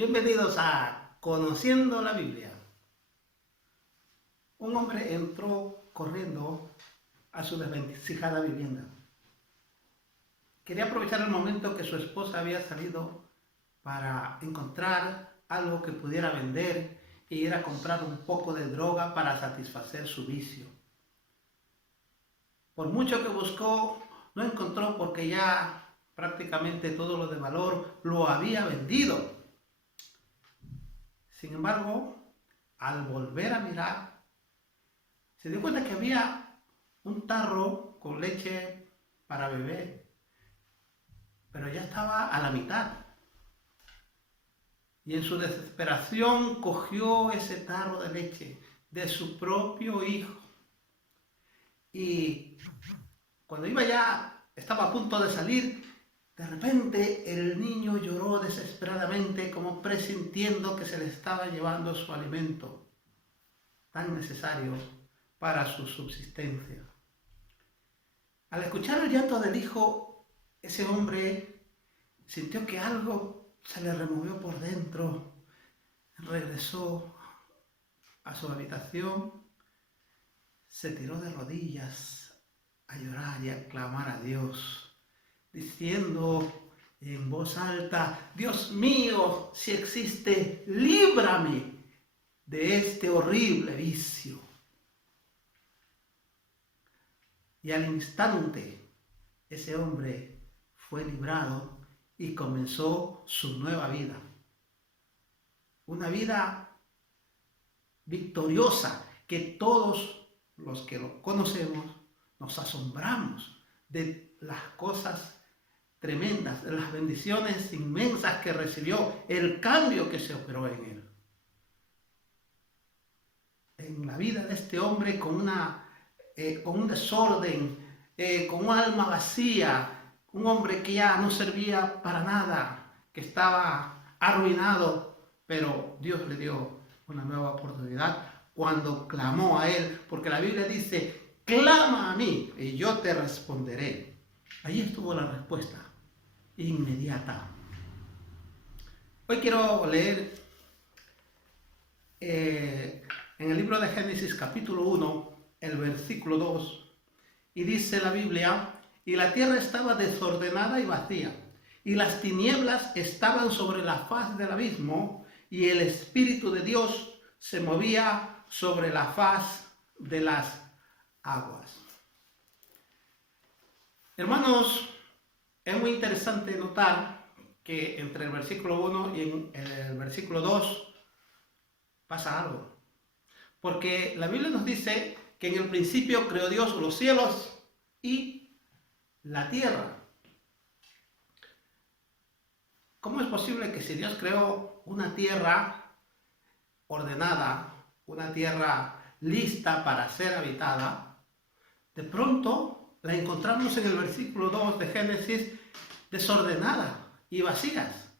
Bienvenidos a Conociendo la Biblia. Un hombre entró corriendo a su desvencijada vivienda. Quería aprovechar el momento que su esposa había salido para encontrar algo que pudiera vender e ir a comprar un poco de droga para satisfacer su vicio. Por mucho que buscó, no encontró porque ya prácticamente todo lo de valor lo había vendido. Sin embargo, al volver a mirar, se dio cuenta que había un tarro con leche para beber, pero ya estaba a la mitad. Y en su desesperación cogió ese tarro de leche de su propio hijo. Y cuando estaba a punto de salir, de repente el niño lloró desesperadamente, como presintiendo que se le estaba llevando su alimento tan necesario para su subsistencia. Al escuchar el llanto del hijo, ese hombre sintió que algo se le removió por dentro. Regresó a su habitación, se tiró de rodillas a llorar y a clamar a Dios, diciendo en voz alta: Dios mío, si existe, líbrame de este horrible vicio. Y al instante ese hombre fue librado y comenzó su nueva vida. Una vida victoriosa que todos los que lo conocemos nos asombramos de las cosas tremendas, de las bendiciones inmensas que recibió, el cambio que se operó en él. En la vida de este hombre con un desorden, con un alma vacía, un hombre que ya no servía para nada, que estaba arruinado, pero Dios le dio una nueva oportunidad cuando clamó a él, porque la Biblia dice: clama a mí y yo te responderé. Ahí estuvo la respuesta inmediata. Hoy quiero leer en el libro de Génesis capítulo 1, el versículo 2, y dice la Biblia: y la tierra estaba desordenada y vacía, y las tinieblas estaban sobre la faz del abismo, y el Espíritu de Dios se movía sobre la faz de las aguas. Hermanos, es muy interesante notar que entre el versículo 1 y en el versículo 2 pasa algo. Porque la Biblia nos dice que en el principio creó Dios los cielos y la tierra. ¿Cómo es posible que si Dios creó una tierra ordenada, una tierra lista para ser habitada, de pronto la encontramos en el versículo 2 de Génesis desordenada y vacías?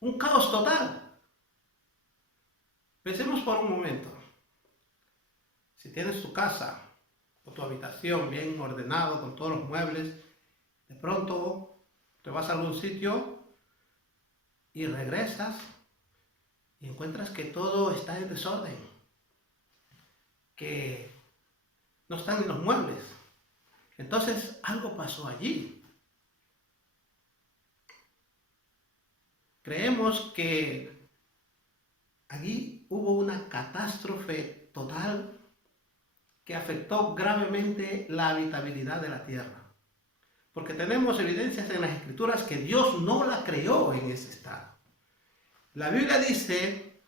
Un caos total. Pensemos por un momento. Si tienes tu casa o tu habitación bien ordenado con todos los muebles, de pronto te vas a algún sitio y regresas y encuentras que todo está en desorden, que no están en los muebles. Entonces algo pasó allí. Creemos que allí hubo una catástrofe total que afectó gravemente la habitabilidad de la tierra. Porque tenemos evidencias en las Escrituras que Dios no la creó en ese estado. La Biblia dice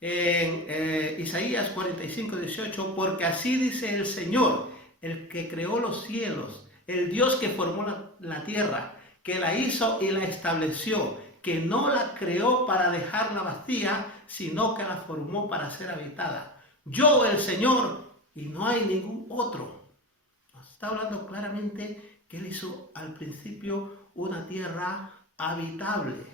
en Isaías 45:18: porque así dice el Señor, el que creó los cielos, el Dios que formó la tierra, que la hizo y la estableció, que no la creó para dejarla vacía, sino que la formó para ser habitada. Yo, el Señor, y no hay ningún otro. Nos está hablando claramente que Él hizo al principio una tierra habitable.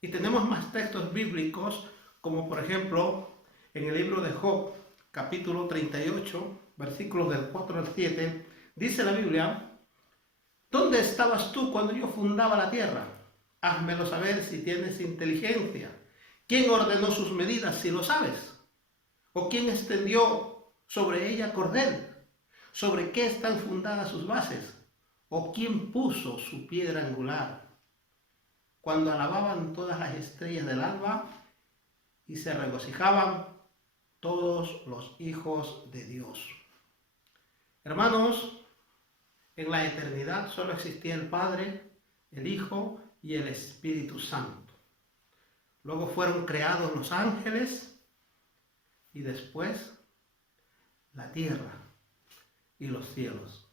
Y tenemos más textos bíblicos, como por ejemplo en el libro de Job, capítulo 38, versículos del 4 al 7, dice la Biblia: ¿dónde estabas tú cuando yo fundaba la tierra? Házmelo saber si tienes inteligencia. ¿Quién ordenó sus medidas si lo sabes? ¿O quién extendió sobre ella cordel? ¿Sobre qué están fundadas sus bases? ¿O quién puso su piedra angular? Cuando alababan todas las estrellas del alba y se regocijaban todos los hijos de Dios. Hermanos, en la eternidad solo existía el Padre, el Hijo y el Espíritu Santo. Luego fueron creados los ángeles y después la tierra y los cielos.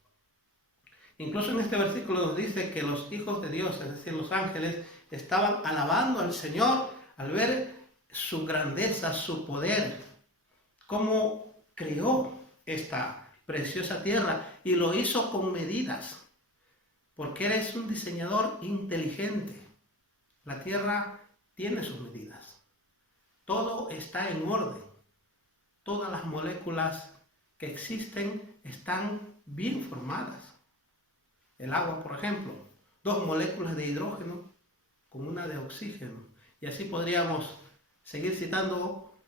Incluso en este versículo nos dice que los hijos de Dios, es decir, los ángeles, estaban alabando al Señor al ver su grandeza, su poder, cómo creó esta preciosa tierra y lo hizo con medidas, porque Él es un diseñador inteligente. La tierra tiene sus medidas. Todo está en orden. Todas las moléculas que existen están bien formadas. El agua, por ejemplo, 2 moléculas de hidrógeno con una de oxígeno. Y así podríamos seguir citando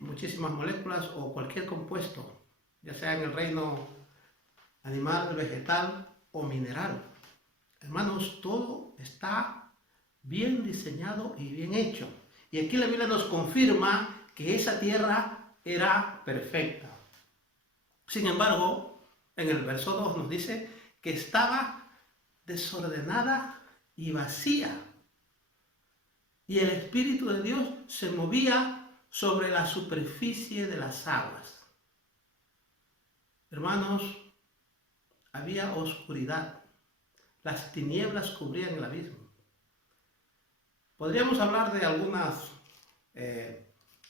muchísimas moléculas o cualquier compuesto, ya sea en el reino animal, vegetal o mineral. Hermanos, todo está bien diseñado y bien hecho. Y aquí la Biblia nos confirma que esa tierra era perfecta. Sin embargo, en el verso 2 nos dice que estaba desordenada y vacía. Y el Espíritu de Dios se movía sobre la superficie de las aguas. Hermanos, había oscuridad. Las tinieblas cubrían el abismo. Podríamos hablar de algunas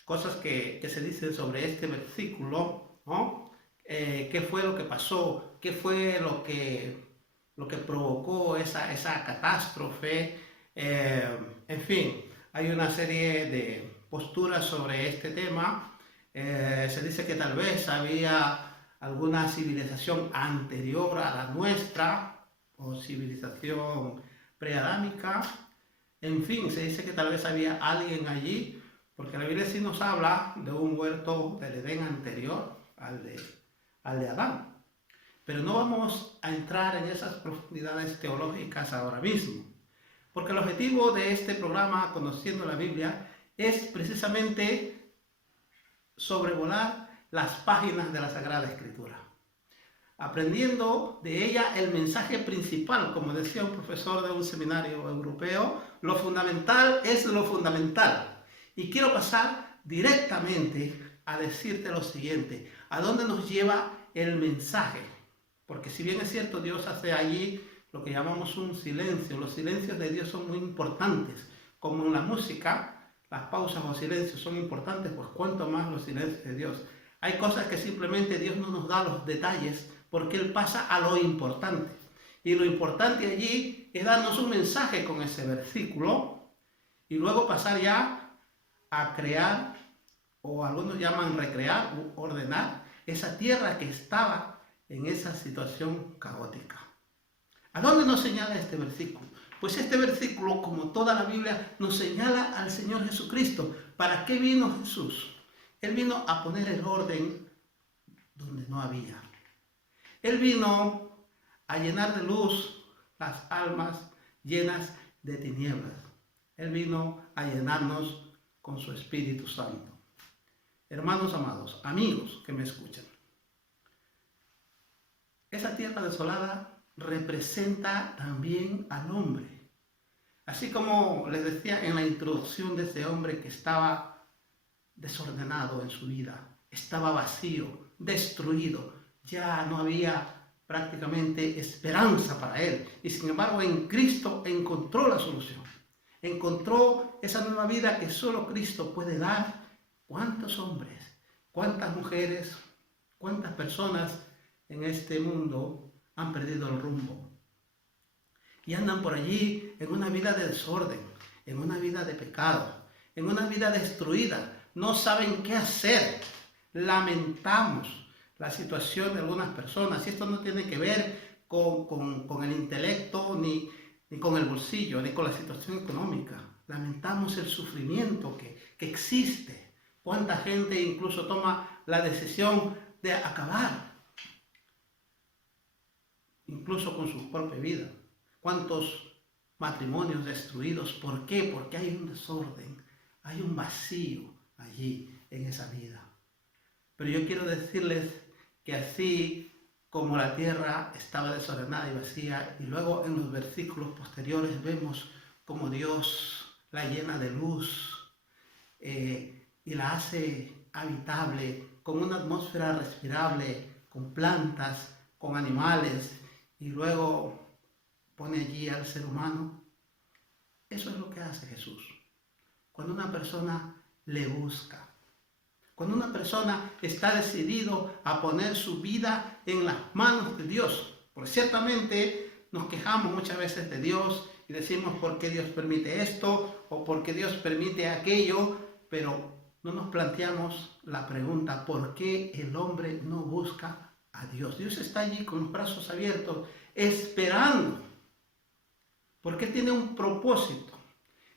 cosas que se dicen sobre este versículo, ¿no? ¿Qué fue lo que pasó? ¿Qué fue lo que provocó esa catástrofe? En fin, hay una serie de posturas sobre este tema. Se dice que tal vez había alguna civilización anterior a la nuestra, o civilización preadámica. En fin, se dice que tal vez había alguien allí, porque la Biblia sí nos habla de un huerto del Edén anterior al de Adán. Pero no vamos a entrar en esas profundidades teológicas ahora mismo, porque el objetivo de este programa, Conociendo la Biblia, es precisamente sobrevolar las páginas de la Sagrada Escritura, aprendiendo de ella el mensaje principal. Como decía un profesor de un seminario europeo, lo fundamental es lo fundamental. Y quiero pasar directamente a decirte lo siguiente: ¿a dónde nos lleva el mensaje? Porque si bien es cierto, Dios hace allí lo que llamamos un silencio. Los silencios de Dios son muy importantes. Como en la música, las pausas o silencios son importantes, pues cuanto más los silencios de Dios. Hay cosas que simplemente Dios no nos da los detalles, porque Él pasa a lo importante. Y lo importante allí es darnos un mensaje con ese versículo y luego pasar ya a crear, o algunos llaman recrear u ordenar, esa tierra que estaba en esa situación caótica. ¿A dónde nos señala este versículo? Pues este versículo, como toda la Biblia, nos señala al Señor Jesucristo. ¿Para qué vino Jesús? Él vino a poner el orden donde no había. Él vino a llenar de luz las almas llenas de tinieblas. Él vino a llenarnos con su Espíritu Santo. Hermanos amados, amigos que me escuchan, esa tierra desolada representa también al hombre. Así como les decía en la introducción de ese hombre que estaba desordenado en su vida, estaba vacío, destruido, ya no había prácticamente esperanza para él. Y sin embargo en Cristo encontró la solución. Encontró esa nueva vida que solo Cristo puede dar. ¿Cuántos hombres, cuántas mujeres, cuántas personas en este mundo han perdido el rumbo? Y andan por allí en una vida de desorden, en una vida de pecado, en una vida destruida. No saben qué hacer. Lamentamos la situación de algunas personas. Y esto no tiene que ver con el intelecto, ni ni con el bolsillo, ni con la situación económica. Lamentamos el sufrimiento que existe. Cuánta gente incluso toma la decisión de acabar, incluso con su propia vida. Cuántos matrimonios destruidos. ¿Por qué? Porque hay un desorden, hay un vacío allí en esa vida. Pero yo quiero decirles que así como la tierra estaba desordenada y vacía, y luego en los versículos posteriores vemos como Dios la llena de luz y la hace habitable, con una atmósfera respirable, con plantas, con animales, y luego pone allí al ser humano. Eso es lo que hace Jesús. Cuando una persona le busca, cuando una persona está decidido a poner su vida en las manos de Dios. Porque ciertamente nos quejamos muchas veces de Dios y decimos por qué Dios permite esto o por qué Dios permite aquello, pero no nos planteamos la pregunta, ¿por qué el hombre no busca a Dios? Dios está allí con los brazos abiertos, esperando, porque Él tiene un propósito,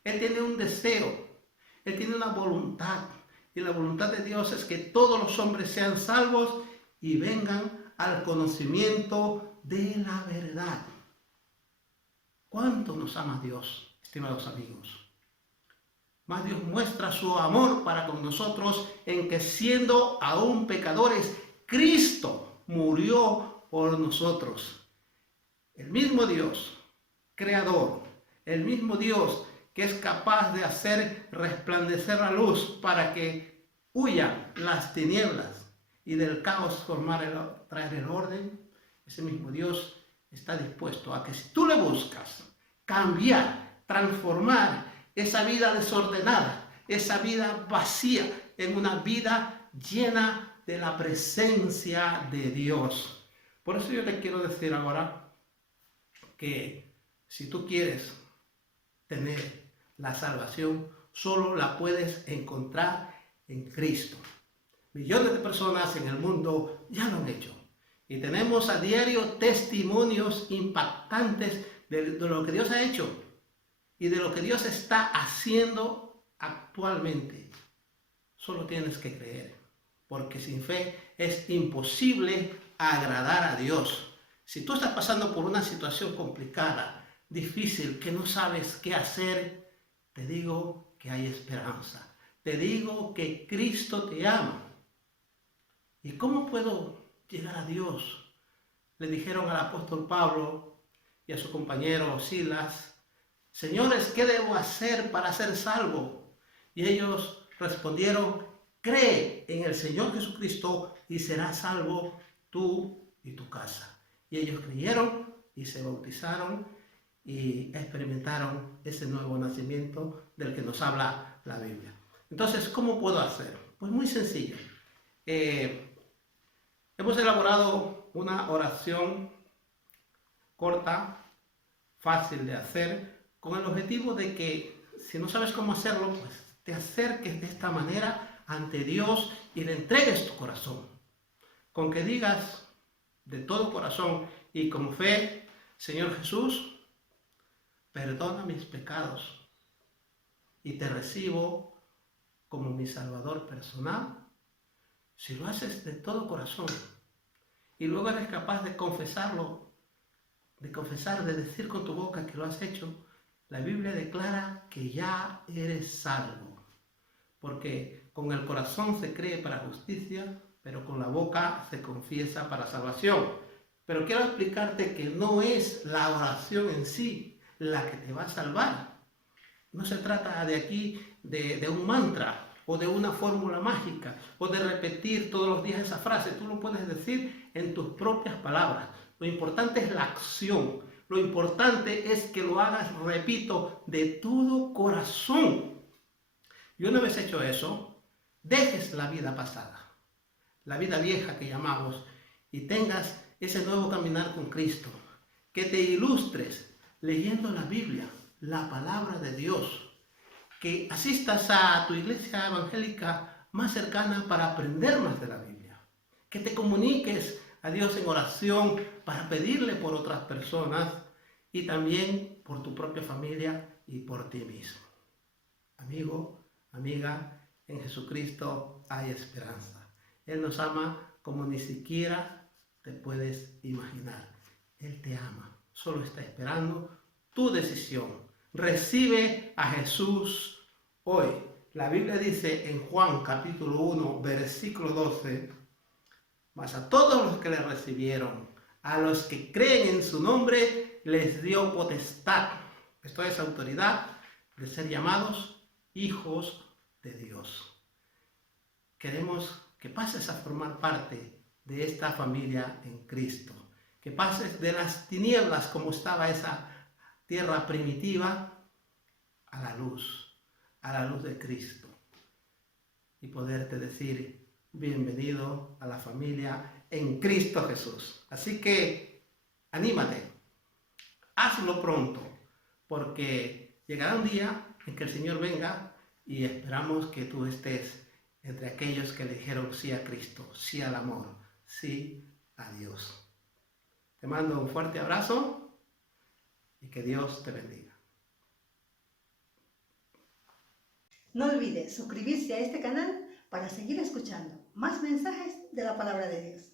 Él tiene un deseo, Él tiene una voluntad. Y la voluntad de Dios es que todos los hombres sean salvos y vengan al conocimiento de la verdad. ¿Cuánto nos ama Dios, estimados amigos? Más Dios muestra su amor para con nosotros en que siendo aún pecadores, Cristo murió por nosotros. El mismo Dios, creador, el mismo Dios que es capaz de hacer resplandecer la luz para que huyan las tinieblas y del caos traer el orden, ese mismo Dios está dispuesto a que si tú le buscas, cambiar, transformar esa vida desordenada, esa vida vacía, en una vida llena de la presencia de Dios. Por eso yo te quiero decir ahora que si tú quieres tener la salvación, solo la puedes encontrar en Cristo. Millones de personas en el mundo ya lo han hecho. Y tenemos a diario testimonios impactantes de lo que Dios ha hecho y de lo que Dios está haciendo actualmente. Solo tienes que creer, porque sin fe es imposible agradar a Dios. Si tú estás pasando por una situación complicada, difícil, que no sabes qué hacer, te digo que hay esperanza. Te digo que Cristo te ama. ¿Y cómo puedo llegar a Dios? Le dijeron al apóstol Pablo y a su compañero Silas, señores, ¿qué debo hacer para ser salvo? Y ellos respondieron, cree en el Señor Jesucristo y serás salvo tú y tu casa. Y ellos creyeron y se bautizaron y experimentaron ese nuevo nacimiento del que nos habla la Biblia. Entonces, ¿cómo puedo hacer? Pues muy sencillo. Hemos elaborado una oración corta, fácil de hacer, con el objetivo de que, si no sabes cómo hacerlo, pues te acerques de esta manera ante Dios y le entregues tu corazón. Con que digas de todo corazón y con fe, Señor Jesús, perdona mis pecados y te recibo como mi Salvador personal. Si lo haces de todo corazón y luego eres capaz de confesarlo, de decir con tu boca que lo has hecho, la Biblia declara que ya eres salvo. Porque con el corazón se cree para justicia, pero con la boca se confiesa para salvación. Pero quiero explicarte que no es la oración en sí la que te va a salvar. No se trata de aquí de un mantra o de una fórmula mágica o de repetir todos los días esa frase. Tú lo puedes decir en tus propias palabras. Lo importante es la acción. Lo importante es que lo hagas, repito, de todo corazón. Y una vez hecho eso, dejes la vida pasada, la vida vieja que llamamos, y tengas ese nuevo caminar con Cristo. Que te ilustres leyendo la Biblia, la palabra de Dios. Que asistas a tu iglesia evangélica más cercana para aprender más de la Biblia. Que te comuniques a Dios en oración para pedirle por otras personas y también por tu propia familia y por ti mismo. Amigo, amiga, en Jesucristo hay esperanza. Él nos ama como ni siquiera te puedes imaginar. Él te ama, solo está esperando tu decisión. Recibe a Jesús hoy. La Biblia dice en Juan capítulo 1, versículo 12, mas a todos los que le recibieron, a los que creen en su nombre, les dio potestad, esto es autoridad, de ser llamados hijos de Dios. Queremos que pases a formar parte de esta familia en Cristo, que pases de las tinieblas como estaba esa tierra primitiva a la luz de Cristo, y poderte decir bienvenido a la familia en Cristo Jesús. Así que anímate, hazlo pronto, porque llegará un día en que el Señor venga y esperamos que tú estés entre aquellos que le dijeron sí a Cristo, sí al amor, sí a Dios. Te mando un fuerte abrazo y que Dios te bendiga. No olvides suscribirse a este canal para seguir escuchando más mensajes de la Palabra de Dios.